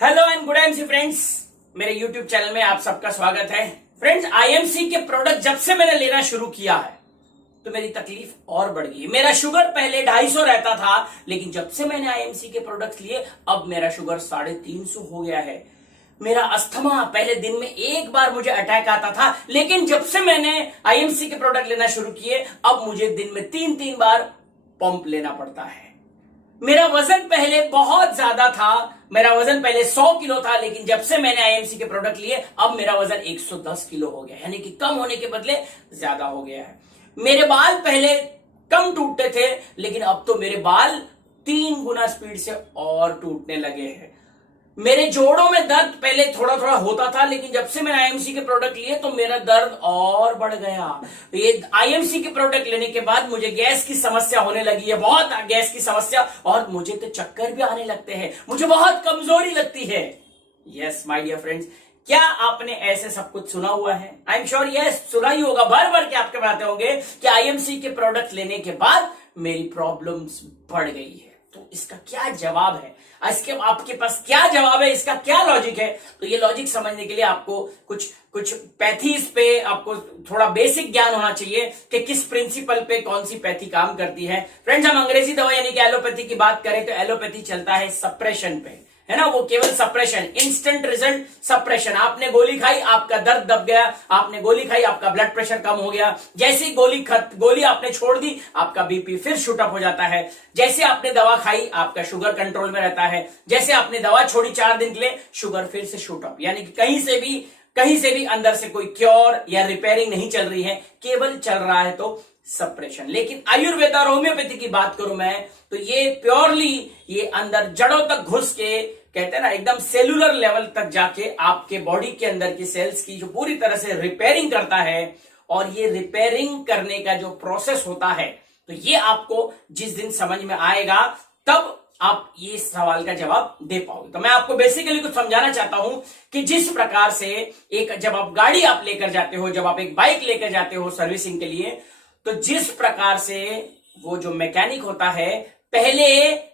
Hello and good MC friends, मेरे YouTube channel में आप सबका स्वागत है। फ्रेंड्स, आईएमसी के प्रोडक्ट जब से मैंने लेना शुरू किया है तो मेरी तकलीफ और बढ़ गई। मेरा शुगर पहले 250 रहता था, लेकिन जब से मैंने आईएमसी के प्रोडक्ट्स लिए अब मेरा शुगर 350 हो गया है। मेरा अस्थमा, पहले दिन में एक बार मुझे अटैक आता था, लेकिन जब से मैंने आईएमसी के प्रोडक्ट लेना शुरू किए अब मुझे दिन में 3-3 बार पंप लेना पड़ता है। मेरा वजन पहले बहुत ज्यादा था, मेरा वजन पहले 100 किलो था, लेकिन जब से मैंने आईएमसी के प्रोडक्ट लिए अब मेरा वजन 110 किलो हो गया, यानी कि कम होने के बदले ज्यादा हो गया है। मेरे बाल पहले कम टूटते थे, लेकिन अब तो मेरे बाल 3 गुना स्पीड से और टूटने लगे हैं। मेरे जोड़ों में दर्द पहले थोड़ा थोड़ा होता था, लेकिन जब से मैंने आईएमसी के प्रोडक्ट लिए तो मेरा दर्द और बढ़ गया। ये आईएमसी के प्रोडक्ट लेने के बाद मुझे गैस की समस्या होने लगी है, बहुत गैस की समस्या, और मुझे तो चक्कर भी आने लगते हैं, मुझे बहुत कमजोरी लगती है। यस माय डियर फ्रेंड्स, क्या आपने ऐसे सब कुछ सुना हुआ है? आई एम श्योर यस, सुना ही होगा। भर भर के आपके बताते होंगे कि आईएमसी के प्रोडक्ट लेने के बाद मेरी प्रॉब्लम्स बढ़ गई है। तो इसका क्या जवाब है? इसके आपके पास क्या जवाब है? इसका क्या लॉजिक है? तो ये लॉजिक समझने के लिए आपको कुछ पैथीज पे आपको थोड़ा बेसिक ज्ञान होना चाहिए कि किस प्रिंसिपल पे कौन सी पैथी काम करती है। फ्रेंड्स, हम अंग्रेजी दवा यानी कि एलोपैथी की बात करें तो एलोपैथी चलता है सप्रेशन पे, है ना। वो केवल सप्रेशन, इंस्टेंट रिजल्ट सप्रेशन। आपने गोली खाई, आपका दर्द दब गया, आपने गोली खाई, आपका ब्लड प्रेशर कम हो गया। जैसे ही गोली आपने छोड़ दी, आपका बीपी फिर शूट अप हो जाता है। जैसे आपने दवा खाई, आपका शुगर कंट्रोल में रहता है। जैसे आपने दवा छोड़ी 4 दिन के लिए, शुगर फिर से शूट अप। यानी कि कहीं से भी अंदर से कोई क्योर या रिपेयरिंग नहीं चल रही है, केवल चल रहा है तो सप्रेशन। लेकिन आयुर्वेद और होम्योपैथी की बात करूं मैं तो ये प्योरली ये अंदर जड़ों तक घुस के, कहते हैं ना, एकदम सेलुलर लेवल तक जाके आपके बॉडी के अंदर की सेल्स की जो पूरी तरह से रिपेयरिंग करता है। और ये रिपेयरिंग करने का जो प्रोसेस होता है, तो ये आपको जिस दिन समझ में आएगा तब आप ये सवाल का जवाब दे पाओगे। तो मैं आपको बेसिकली कुछ समझाना चाहता हूं कि जिस प्रकार से जब आप गाड़ी आप लेकर जाते हो, जब आप एक बाइक लेकर जाते हो सर्विसिंग के लिए, तो जिस प्रकार से वो जो मैकेनिक होता है, पहले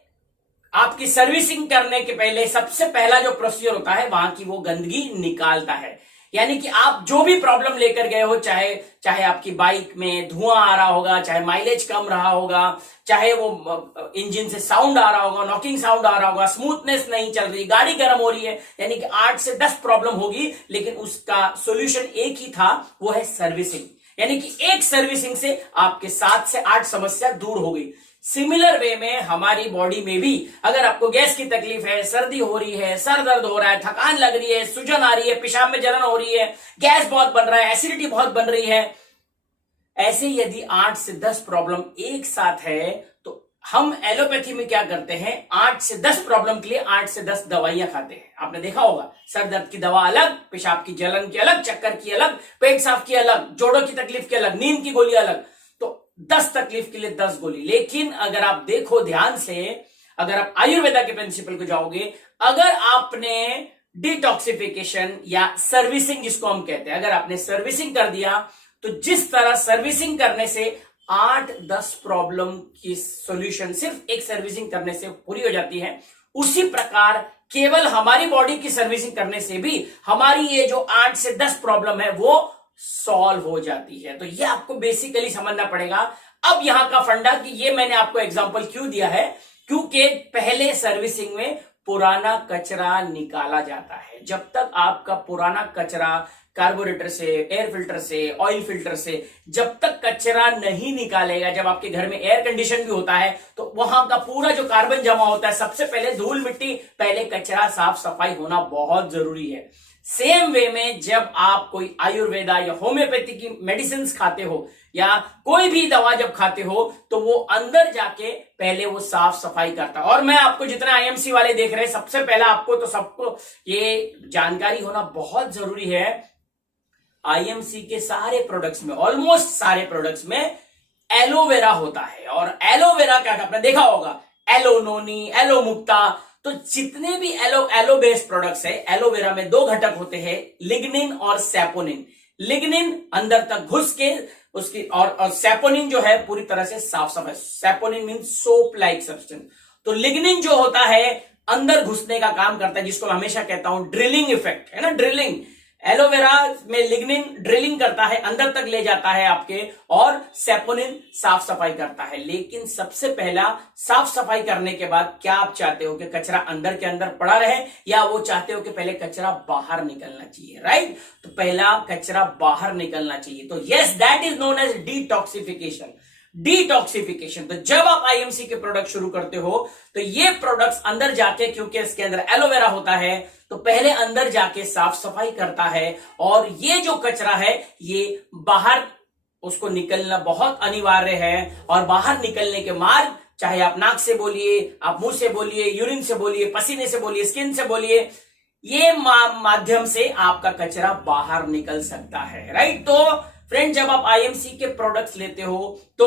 आपकी सर्विसिंग करने के पहले सबसे पहला जो प्रोसीजर होता है, वहां की वो गंदगी निकालता है। यानी कि आप जो भी प्रॉब्लम लेकर गए हो, चाहे आपकी बाइक में धुआं आ रहा होगा, चाहे माइलेज कम रहा होगा, चाहे वो इंजन से साउंड आ रहा होगा, नॉकिंग साउंड आ रहा होगा, स्मूथनेस नहीं चल रही, गाड़ी गर्म हो रही है, यानी कि 8 से 10 प्रॉब्लम होगी, लेकिन उसका सोल्यूशन एक ही था, वो है सर्विसिंग। यानी कि एक सर्विसिंग से आपके 7 से 8 समस्या दूर हो गई। सिमिलर वे में हमारी बॉडी में भी अगर आपको गैस की तकलीफ है, सर्दी हो रही है, सर दर्द हो रहा है, थकान लग रही है, सूजन आ रही है, पेशाब में जलन हो रही है, गैस बहुत बन रहा है, एसिडिटी बहुत बन रही है, ऐसे यदि 8 से 10 प्रॉब्लम एक साथ है तो हम एलोपैथी में क्या करते हैं, 8 से 10 प्रॉब्लम के लिए 8 से 10 दवाइयां खाते हैं। आपने देखा होगा, सर दर्द की दवा अलग, पेशाब की जलन की अलग, चक्कर की अलग, पेट साफ की अलग, जोड़ों की तकलीफ की अलग, नींद की गोली अलग। तो 10 तकलीफ के लिए 10 गोली। लेकिन अगर आप देखो ध्यान से, अगर आप आयुर्वेदा के प्रिंसिपल को जाओगे, अगर आपने डिटॉक्सिफिकेशन या सर्विसिंग जिसको हम कहते हैं, अगर आपने सर्विसिंग कर दिया, तो जिस तरह सर्विसिंग करने से 8-10 प्रॉब्लम की सॉल्यूशन सिर्फ एक सर्विसिंग करने से पूरी हो जाती है, उसी प्रकार केवल हमारी बॉडी की सर्विसिंग करने से भी हमारी ये जो 8 से 10 प्रॉब्लम है वो सॉल्व हो जाती है। तो ये आपको बेसिकली समझना पड़ेगा। अब यहां का फंडा कि ये मैंने आपको एग्जांपल क्यों दिया है, क्योंकि पहले सर्विसिंग में पुराना कचरा निकाला जाता है। जब तक आपका पुराना कचरा कार्बोरेटर से, एयर फिल्टर से, ऑयल फिल्टर से जब तक कचरा नहीं निकालेगा, जब आपके घर में एयर कंडीशन भी होता है तो वहां का पूरा जो कार्बन जमा होता है, सबसे पहले धूल मिट्टी, पहले कचरा साफ सफाई होना बहुत जरूरी है। सेम वे में जब आप कोई आयुर्वेदा या होम्योपैथी की मेडिसिन खाते हो या कोई भी दवा जब खाते हो, तो वो अंदर जाके पहले वो साफ सफाई करता है। और मैं आपको जितना आईएमसी वाले देख रहे हैं, सबसे पहला आपको तो सबको ये जानकारी होना बहुत जरूरी है, आईएमसी के सारे प्रोडक्ट्स में, ऑलमोस्ट सारे प्रोडक्ट्स में एलोवेरा होता है। और एलोवेरा क्या आपने देखा होगा, एलोनोनी, एलोमुक्ता, तो जितने भी एलो बेस्ड प्रोडक्ट्स है, एलोवेरा में 2 घटक होते हैं, लिग्निन और सैपोनिन। लिग्निन अंदर तक घुस के उसकी और सैपोनिन जो है पूरी तरह से साफ सफाई। Saponin mean soap like substance. तो लिग्निन जो होता है अंदर घुसने का काम करता है, जिसको मैं हमेशा कहता हूं ड्रिलिंग इफेक्ट, है ना, ड्रिलिंग। एलोवेरा में लिग्निन ड्रिलिंग करता है, अंदर तक ले जाता है आपके, और सेपोनिन साफ सफाई करता है। लेकिन सबसे पहला साफ सफाई करने के बाद क्या आप चाहते हो कि कचरा अंदर के अंदर पड़ा रहे, या वो चाहते हो कि पहले कचरा बाहर निकलना चाहिए, राइट? तो पहला कचरा बाहर निकलना चाहिए। तो yes, that is known as detoxification. Detoxification. तो जब आप आईएमसी के प्रोडक्ट शुरू करते हो तो ये प्रोडक्ट्स अंदर जाके, क्योंकि इसके अंदर एलोवेरा होता है, तो पहले अंदर जाके साफ सफाई करता है, और ये जो कचरा है ये बाहर उसको निकलना बहुत अनिवार्य है। और बाहर निकलने के मार्ग, चाहे आप नाक से बोलिए, आप मुंह से बोलिए, यूरिन से बोलिए, पसीने से बोलिए, स्किन से बोलिए, ये माध्यम से आपका कचरा बाहर निकल सकता है, राइट? तो फ्रेंड, जब आप आईएमसी के प्रोडक्ट्स लेते हो तो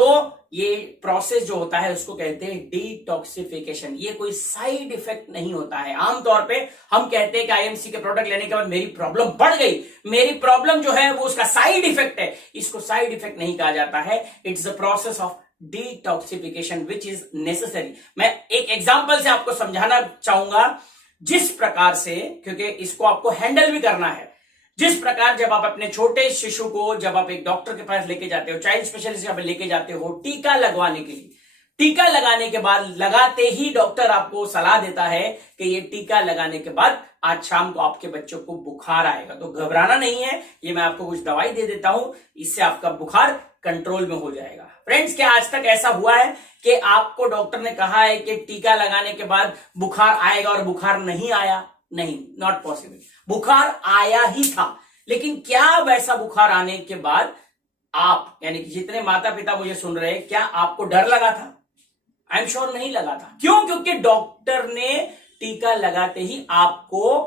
ये प्रोसेस जो होता है उसको कहते हैं डिटॉक्सिफिकेशन। ये कोई साइड इफेक्ट नहीं होता है। आमतौर पे हम कहते हैं कि आईएमसी के प्रोडक्ट लेने के बाद मेरी प्रॉब्लम बढ़ गई, मेरी प्रॉब्लम जो है वो उसका साइड इफेक्ट है। इसको साइड इफेक्ट नहीं कहा जाता है, it's the process of detoxification which is necessary. मैं एक एग्जाम्पल से आपको समझाना चाहूंगा, जिस प्रकार से, क्योंकि इसको आपको हैंडल भी करना है, जिस प्रकार जब आप अपने छोटे शिशु को, जब आप एक डॉक्टर के पास लेके जाते हो, चाइल्ड स्पेशलिस्ट के पास लेके जाते हो टीका लगवाने के लिए, टीका लगाने के बाद लगाते ही डॉक्टर आपको सलाह देता है कि ये टीका लगाने के बाद आज शाम को आपके बच्चों को बुखार आएगा, तो घबराना नहीं है, ये मैं आपको कुछ दवाई दे देता हूं, इससे आपका बुखार कंट्रोल में हो जाएगा। फ्रेंड्स, क्या आज तक ऐसा हुआ है कि आपको डॉक्टर ने कहा है कि टीका लगाने के बाद बुखार आएगा और बुखार नहीं आया? नहीं, नॉट पॉसिबल। बुखार आया ही था, लेकिन क्या वैसा बुखार आने के बाद आप, यानी कि जितने माता पिता मुझे सुन रहे हैं, क्या आपको डर लगा था? आई एम श्योर नहीं लगा था। क्यों? क्योंकि डॉक्टर ने टीका लगाते ही आपको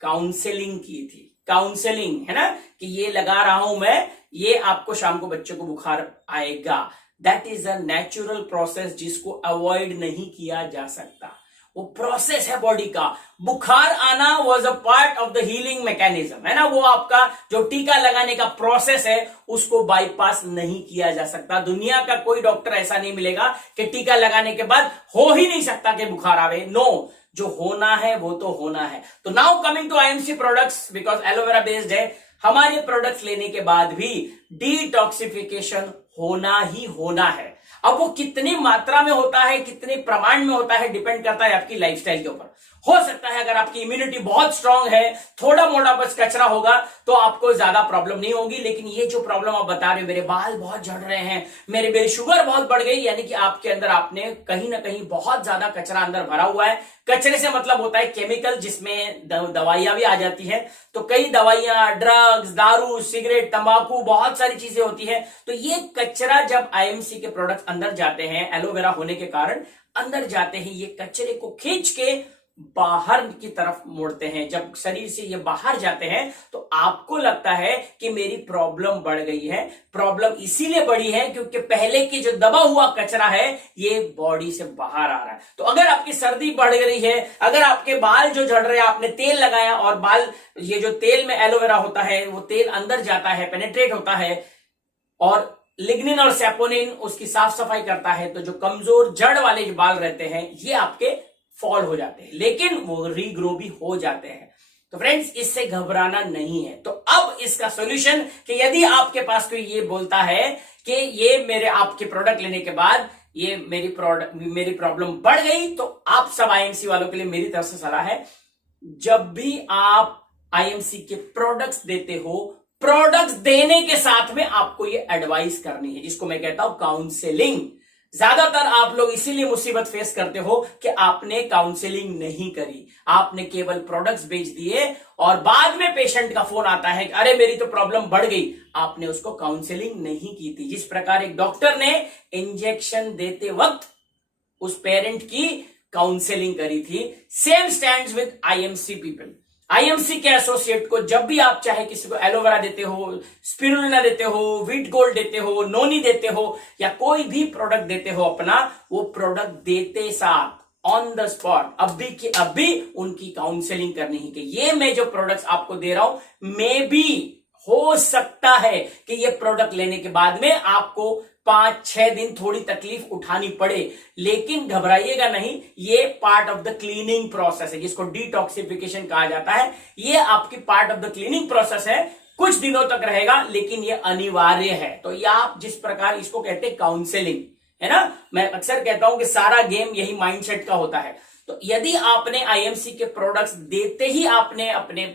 काउंसलिंग की थी। काउंसलिंग, है ना, कि ये लगा रहा हूं मैं, ये आपको शाम को बच्चों को बुखार आएगा। That is a natural process जिसको अवॉइड नहीं किया जा सकता। वो प्रोसेस है बॉडी का। बुखार आना was a part of the healing mechanism, है ना, वो आपका जो टीका लगाने का प्रोसेस है उसको बाईपास नहीं किया जा सकता। दुनिया का कोई डॉक्टर ऐसा नहीं मिलेगा कि टीका लगाने के बाद हो ही नहीं सकता कि बुखार आवे। नो, जो होना है वो तो होना है। तो now coming to IMC products, because aloe vera based है, हमारे प्रोडक्ट्स लेने के बाद भी डिटॉक्सिफिकेशन होना ही होना है। अब वो कितनी मात्रा में होता है, कितने प्रमाण में होता है, डिपेंड करता है आपकी लाइफस्टाइल के ऊपर। हो सकता है अगर आपकी इम्यूनिटी बहुत स्ट्रांग है, थोड़ा मोटा बस कचरा होगा तो आपको ज्यादा प्रॉब्लम नहीं होगी। लेकिन ये जो प्रॉब्लम आप बता रहे हो, मेरे बाल बहुत झड़ रहे हैं, मेरी शुगर बहुत बढ़ गई, यानी कि आपके अंदर आपने कहीं ना कहीं बहुत ज्यादा कचरा अंदर भरा हुआ है। कचरे से मतलब होता है केमिकल, जिसमें दवाइयां भी आ जाती है। तो कई दवाइयां, ड्रग्स, दारू, सिगरेट, तंबाकू, बहुत सारी चीजें होती है। तो ये कचरा जब आईएमसी के प्रोडक्ट अंदर जाते हैं, एलोवेरा होने के कारण अंदर जाते हैं, ये कचरे को खींच के बाहर की तरफ मोड़ते हैं। जब शरीर से ये बाहर जाते हैं तो आपको लगता है कि मेरी प्रॉब्लम बढ़ गई है। प्रॉब्लम इसीलिए बढ़ी है क्योंकि पहले की जो दबा हुआ कचरा है ये बॉडी से बाहर आ रहा है। तो अगर आपकी सर्दी बढ़ गई है, अगर आपके बाल जो झड़ रहे हैं, आपने तेल लगाया और बाल, ये जो तेल में एलोवेरा होता है वो तेल अंदर जाता है, पेनेट्रेट होता है, और लिग्निन और सेपोनिन उसकी साफ सफाई करता है, तो जो कमजोर जड़ वाले जो बाल रहते हैं ये आपके फॉल हो जाते हैं, लेकिन वो रीग्रो भी हो जाते हैं। तो फ्रेंड्स, इससे घबराना नहीं है। तो अब इसका सॉल्यूशन कि यदि आपके पास कोई ये बोलता है कि ये मेरे आपके प्रोडक्ट लेने के बाद ये मेरी प्रॉब्लम बढ़ गई, तो आप सब आईएमसी वालों के लिए मेरी तरफ से सलाह है, जब भी आप आईएमसी के प्रोडक्ट्स देते हो, प्रोडक्ट्स देने के साथ में आपको ये एडवाइस करनी है, जिसको मैं कहता हूं काउंसलिंग। ज्यादातर आप लोग इसीलिए मुसीबत फेस करते हो कि आपने काउंसलिंग नहीं करी, आपने केवल प्रोडक्ट्स बेच दिए और बाद में पेशेंट का फोन आता है कि अरे मेरी तो प्रॉब्लम बढ़ गई। आपने उसको काउंसलिंग नहीं की थी। जिस प्रकार एक डॉक्टर ने इंजेक्शन देते वक्त उस पेरेंट की काउंसलिंग करी थी, same stands with IMC people. IMC के एसोसिएट को जब भी आप चाहे किसी को एलोवेरा देते हो, स्पिरुलिना देते हो, व्हीट गोल्ड देते हो, नोनी देते हो, या कोई भी प्रोडक्ट देते हो अपना, वो प्रोडक्ट देते साथ ऑन द स्पॉट अभी की अभी उनकी काउंसलिंग करनी है कि ये मैं जो प्रोडक्ट्स आपको दे रहा हूं मे बी हो सकता है कि ये प्रोडक्ट लेने के बाद में आपको 5-6 दिन थोड़ी तकलीफ उठानी पड़े, लेकिन घबराइएगा नहीं। ये part of the cleaning process है, जिसको डिटॉक्सिफिकेशन कहा जाता है। ये आपकी part of the cleaning process है, कुछ दिनों तक रहेगा, लेकिन ये अनिवार्य है। तो ये आप जिस प्रकार इसको कहते हैं काउंसलिंग, है ना, मैं अक्सर कहता हूं कि सारा गेम यही माइंडसेट का होता है। तो यदि आपने आईएमसी के प्रोडक्ट्स देते ही आपने अपने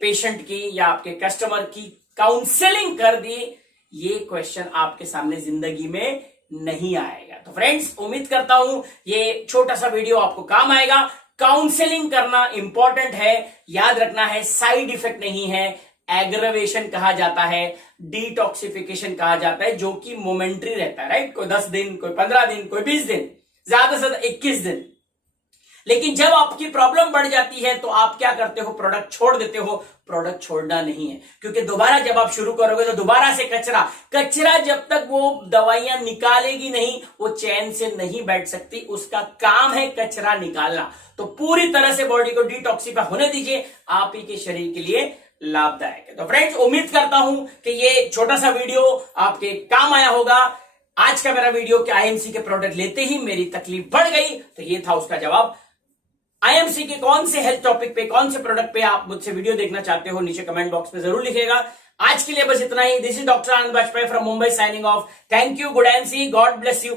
पेशेंट की या आपके कस्टमर की काउंसलिंग कर दी, ये क्वेश्चन आपके सामने जिंदगी में नहीं आएगा। तो फ्रेंड्स, उम्मीद करता हूं ये छोटा सा वीडियो आपको काम आएगा। काउंसलिंग करना इंपॉर्टेंट है, याद रखना है, साइड इफेक्ट नहीं है, एग्रवेशन कहा जाता है, डिटॉक्सिफिकेशन कहा जाता है, जो कि मोमेंट्री रहता है, राइट। कोई 10 दिन, कोई 15 दिन, कोई 20 दिन, ज्यादा से ज्यादा 21 दिन। लेकिन जब आपकी प्रॉब्लम बढ़ जाती है तो आप क्या करते हो, प्रोडक्ट छोड़ देते हो। प्रोडक्ट छोड़ना नहीं है, क्योंकि दोबारा जब आप शुरू करोगे तो दोबारा से कचरा जब तक वो दवाइयां निकालेगी नहीं, वो चैन से नहीं बैठ सकती। उसका काम है कचरा निकालना। तो पूरी तरह से बॉडी को डिटॉक्सिफाई होने दीजिए, आप ही के शरीर के लिए लाभदायक है। तो फ्रेंड्स, उम्मीद करता हूं कि ये छोटा सा वीडियो आपके काम आया होगा। आज का मेरा वीडियो कि आईएमसी के प्रोडक्ट लेते ही मेरी तकलीफ बढ़ गई, तो ये था उसका जवाब। आईएमसी के कौन से हेल्थ टॉपिक पे, कौन से प्रोडक्ट पे आप मुझसे वीडियो देखना चाहते हो, नीचे कमेंट बॉक्स में जरूर लिखिएगा। आज के लिए बस इतना ही। This is doctor Anand Bajpai from Mumbai signing off. Thank you, good and see, God bless you.